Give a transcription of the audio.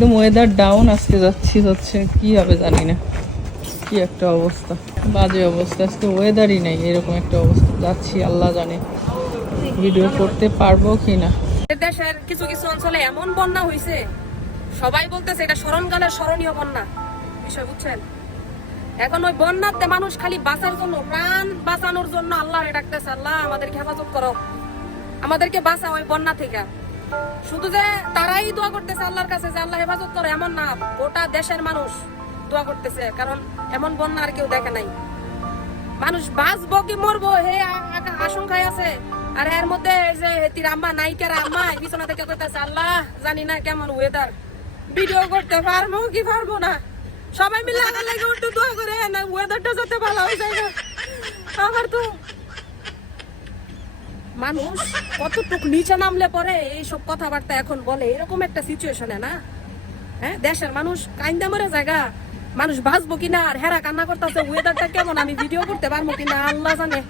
একদম weather down আজকে যাচ্ছি হচ্ছে, কি হবে জানি না কি একটা অবস্থা, বাজে অবস্থা। আজকে ওয়েদারই নেই, এরকম একটা অবস্থা। যাচ্ছি, আল্লাহ জানে। ভিডিও করতে পারব কি না দেশের কিছু কিছু অঞ্চলে এমন বন্যা হয়েছে সবাই বলতেছে এটা স্মরণকালের স্মরণীয় বন্যা। বিষয় বুঝছেন? এখন ওই বন্যাতে মানুষ খালি বাঁচার জন্য, প্রাণ বাঁচানোর জন্য আল্লাহ ডাকতেছে, আল্লাহ আমাদেরকে হেফাজত করো। আমাদেরকে বাঁচা ওই বন্যা থেকে। শুধু যে তারাই দোয়া করতেছে আল্লাহর কাছে যে আল্লাহ হেফাজত করো, এমন না। গোটা দেশের মানুষ দোয়া করতেছে, কারণ এমন বন্যা আর কেউ দেখে নাই। মানুষ বাঁচবো কি মরবো, হে আশঙ্কায় আছে। আর এর মধ্যে যে হেতির আম্মা, নায়িকার আম্মা বিছানা থেকে কইতাছে, আল্লাহ, জানি না কেমন ওয়েদার ভিডিও করতে পারব কি পারব না? সবাই মিলে আগার লাগে একটু দোয়া করে, না ওয়েদারটা যাতে ভালো হয়ে যায় আমার তো মানুষ কতটুক নিচে নামলে পরে এইসব কথাবার্তা এখন বলে? এরকম একটা সিচুয়েশনে না? হ্যাঁ দেশের মানুষ কাইন্দা মরে জায়গা। মানুষ বাঁচবো কিনা আর হেরা কান্না করতেছে ওয়েদারটা কেমন? আমি ভিডিও করতে পারব কিনা? আল্লাহ জানে।